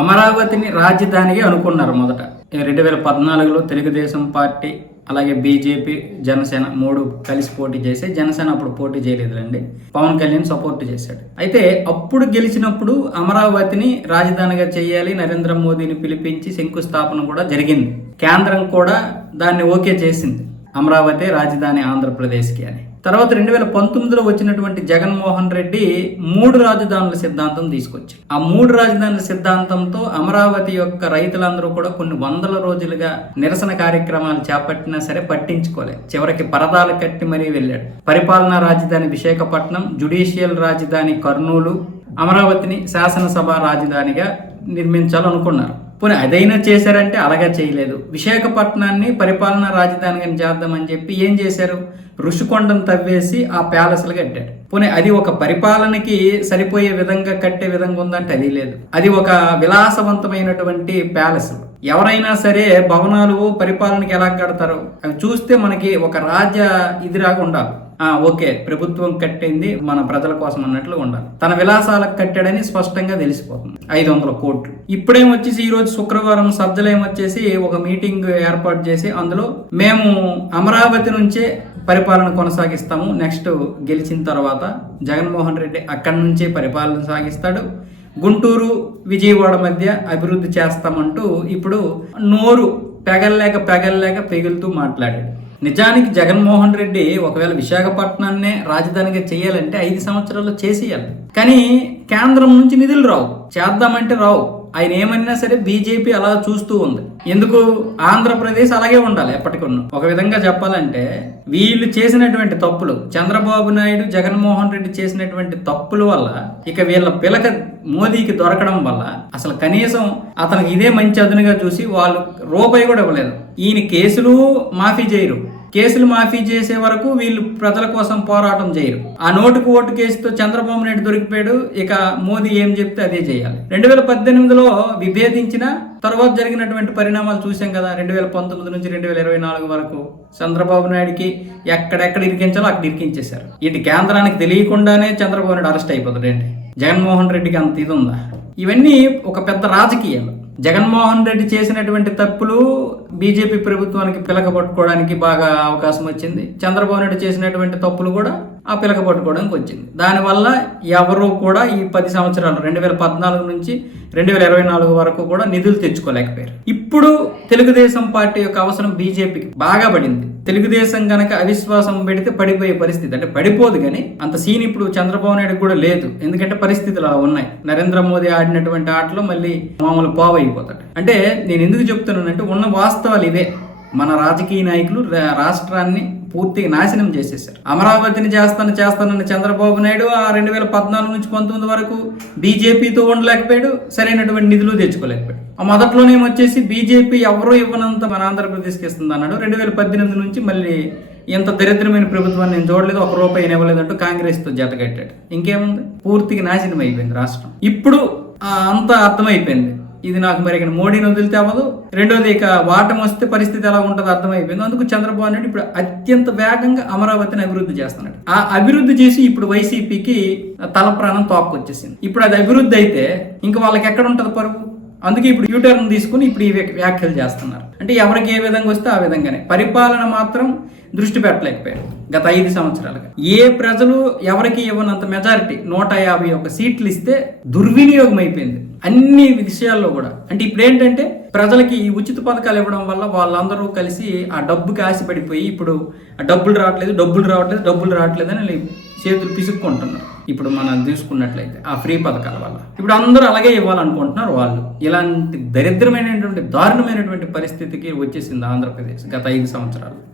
అమరావతిని రాజధానిగా అనుకున్నారు మొదట. రెండు వేల పద్నాలుగులో తెలుగుదేశం పార్టీ అలాగే బీజేపీ జనసేన మూడు కలిసి పోటీ చేసి జనసేన అప్పుడు పోటీ చేయలేదులేండి. పవన్ కళ్యాణ్ సపోర్ట్ చేశాడు. అయితే అప్పుడు గెలిచినప్పుడు అమరావతిని రాజధానిగా చేయాలి నరేంద్ర మోదీని పిలిపించి శంకుస్థాపన కూడా జరిగింది. కేంద్రం కూడా దాన్ని ఓకే చేసింది. అమరావతి రాజధాని ఆంధ్రప్రదేశ్కి అని. తర్వాత రెండు వేల పంతొమ్మిదిలో వచ్చినటువంటి జగన్మోహన్ రెడ్డి మూడు రాజధానుల సిద్ధాంతం తీసుకొచ్చారు ఆ మూడు రాజధానుల సిద్ధాంతంతో అమరావతి యొక్క రైతులందరూ కూడా కొన్ని వందల రోజులుగా నిరసన కార్యక్రమాలు చేపట్టినా సరే పట్టించుకోలేదు. చివరికి పరదాలు కట్టి మరీ వెళ్ళాడు. పరిపాలనా రాజధాని విశాఖపట్నం జుడిషియల్ రాజధాని కర్నూలు అమరావతిని శాసనసభ రాజధానిగా నిర్మించాలనుకున్నారు. పోనీ అదైనా చేశారంటే అలాగా చేయలేదు. విశాఖపట్నాన్ని పరిపాలనా రాజధానిగా చేద్దామని చెప్పి ఏం చేశారు? ఋషికొండను తవ్వేసి ఆ ప్యాలెస్లు కట్టాడు పోనీ అది ఒక పరిపాలనకి సరిపోయే విధంగా కట్టే విధంగా ఉందంటే అది లేదు. అది ఒక విలాసవంతమైనటువంటి ప్యాలెస్ ఎవరైనా సరే భవనాలు పరిపాలనకి ఎలా కడతారు అవి చూస్తే మనకి ఒక రాజ్య ఇదిలాగా ఉండాలి. ఓకే ప్రభుత్వం కట్టింది మన ప్రజల కోసం అన్నట్లు ఉండాలి. తన విలాసాలకు కట్టాడని స్పష్టంగా తెలిసిపోతుంది. ఐదు వందల కోట్లు. ఇప్పుడేం వచ్చేసి ఈ రోజు శుక్రవారం సబ్జలు ఏమొచ్చేసి ఒక మీటింగ్ ఏర్పాటు చేసి అందులో మేము అమరావతి నుంచే పరిపాలన కొనసాగిస్తాము. నెక్స్ట్ గెలిచిన తర్వాత జగన్మోహన్ రెడ్డి అక్కడి నుంచే పరిపాలన సాగిస్తాడు. గుంటూరు విజయవాడ మధ్య అభివృద్ధి చేస్తామంటూ ఇప్పుడు నోరు పెగల్లేక పెగల్లేక పెగులుతూ మాట్లాడాడు. నిజానికి జగన్మోహన్ రెడ్డి ఒకవేళ విశాఖపట్నాన్నే రాజధానిగా చేయాలంటే ఐదు సంవత్సరాల్లో చేసేయాలి. కానీ కేంద్రం నుంచి నిధులు రావు. చేద్దామంటే రావు. ఆయన ఏమన్నా సరే బీజేపీ అలా చూస్తూ ఉంది. ఎందుకు? ఆంధ్రప్రదేశ్ అలాగే ఉండాలి ఎప్పటికన్నా. ఒక విధంగా చెప్పాలంటే వీళ్ళు చేసినటువంటి తప్పులు చంద్రబాబు నాయుడు జగన్మోహన్ రెడ్డి చేసినటువంటి తప్పుల వల్ల ఇక వీళ్ళ పిలక మోదీకి దొరకడం వల్ల అసలు కనీసం అతనికి ఇదే మంచి అదునుగా చూసి వాళ్ళు రూపాయి కూడా ఇవ్వలేదు. ఈయన కేసులు మాఫీ చేయరు. కేసులు మాఫీ చేసే వరకు వీళ్ళు ప్రజల కోసం పోరాటం చేయరు. ఆ నోటుకు ఓటు కేసుతో చంద్రబాబు నాయుడు దొరికిపోయాడు ఇక మోదీ ఏం చెప్తే అదే చేయాలి. రెండు వేల పద్దెనిమిదిలో విభేదించిన తర్వాత జరిగినటువంటి పరిణామాలు చూసాం కదా రెండు వేల పంతొమ్మిది నుంచి రెండు వేల ఇరవై నాలుగు వరకు చంద్రబాబు నాయుడుకి ఎక్కడెక్కడ ఇరికించాలో అక్కడ ఇరికించేశారు. ఇటు కేంద్రానికి తెలియకుండానే చంద్రబాబు నాయుడు అరెస్ట్ అయిపోతాడండి. జగన్మోహన్ రెడ్డికి అంత ఇది ఉందా? ఇవన్నీ ఒక పెద్ద రాజకీయాలు. జగన్మోహన్ రెడ్డి చేసినటువంటి తప్పులు బీజేపీ ప్రభుత్వానికి పిలక పట్టుకోవడానికి బాగా అవకాశం వచ్చింది. చంద్రబాబు నాయుడు చేసినటువంటి తప్పులు కూడా ఆ పిలక పట్టుకోవడానికి వచ్చింది. దానివల్ల ఎవరు కూడా ఈ పది సంవత్సరాలు రెండు వేల పద్నాలుగు నుంచి రెండు వేల ఇరవై నాలుగు వరకు కూడా నిధులు తెచ్చుకోలేకపోయారు. ఇప్పుడు తెలుగుదేశం పార్టీ యొక్క అవసరం బీజేపీకి బాగా పడింది. తెలుగుదేశం కనుక అవిశ్వాసం పెడితే పడిపోయే పరిస్థితి. అంటే పడిపోదు కానీ అంత సీన్ ఇప్పుడు చంద్రబాబు నాయుడు కూడా లేదు. ఎందుకంటే పరిస్థితులు అలా ఉన్నాయి. నరేంద్ర మోదీ ఆడినటువంటి ఆటలో మళ్ళీ మామూలు పావు అయిపోతాడు అంటే నేను ఎందుకు చెప్తున్నానంటే ఉన్న వాస్తవాలు ఇవే. మన రాజకీయ నాయకులు రా- రాష్ట్రాన్ని పూర్తిగా నాశనం చేసేసారు అమరావతిని చేస్తాను చేస్తానని చంద్రబాబు నాయుడు ఆ రెండు వేల పద్నాలుగు నుంచి పంతొమ్మిది వరకు బీజేపీతో ఉండలేకపోయాడు సరైనటువంటి నిధులు తెచ్చుకోలేకపోయాడు. ఆ మొదట్లోనే వచ్చేసి బీజేపీ ఎవరూ ఇవ్వనంత మన ఆంధ్రప్రదేశ్కి ఇస్తుంది అన్నాడు. రెండు వేల పద్దెనిమిది నుంచి మళ్ళీ ఎంత దరిద్రమైన ప్రభుత్వాన్ని నేను చూడలేదు ఒక రూపాయి ఇవ్వలేదంటూ కాంగ్రెస్తో జతగట్టాడు ఇంకేముంది? పూర్తిగా నాశనం అయిపోయింది రాష్ట్రం. ఇప్పుడు అంత అంతా అర్థమైపోయింది. ఇది నాకు మరి ఇక్కడ మోడీని వదిలితే అవ్వదు. రెండోది ఇక వాటం వస్తే పరిస్థితి ఎలా ఉంటుందో అర్థమైపోయింది. అందుకు చంద్రబాబు నాయుడు ఇప్పుడు అత్యంత వేగంగా అమరావతిని అభివృద్ధి చేస్తున్నాడు. ఆ అభివృద్ధి చేసి ఇప్పుడు వైసీపీకి తల ప్రాణం తోక్కొచ్చేసింది ఇప్పుడు అది అభివృద్ధి అయితే ఇంకా వాళ్ళకి ఎక్కడ ఉంటుంది పరువు? అందుకే ఇప్పుడు యూటర్న్ తీసుకుని ఇప్పుడు ఈ వ్యాఖ్యలు చేస్తున్నారు. అంటే ఎవరికి ఏ విధంగా వస్తే ఆ విధంగానే. పరిపాలన మాత్రం దృష్టి పెట్టలేకపోయారు గత ఐదు సంవత్సరాలుగా. ఏ ప్రజలు ఎవరికి ఇవ్వనంత మెజారిటీ నూట యాభై ఒక సీట్లు ఇస్తే దుర్వినియోగం అయిపోయింది. అన్ని విషయాల్లో కూడా. అంటే ఇప్పుడు ఏంటంటే ప్రజలకి ఈ ఉచిత పథకాలు ఇవ్వడం వల్ల వాళ్ళందరూ కలిసి ఆ డబ్బుకి ఆశపడిపోయి ఇప్పుడు ఆ డబ్బులు రావట్లేదు డబ్బులు రావట్లేదు డబ్బులు రావట్లేదు అని చేతులు పిసుక్కుంటున్నారు. ఇప్పుడు మనం తీసుకున్నట్లయితే ఆ ఫ్రీ పథకాల వల్ల. ఇప్పుడు అందరూ అలాగే ఇవ్వాలనుకుంటున్నారు వాళ్ళు. ఇలాంటి దరిద్రమైనటువంటి దారుణమైనటువంటి పరిస్థితికి వచ్చేసింది ఆంధ్రప్రదేశ్ గత ఐదు సంవత్సరాలు.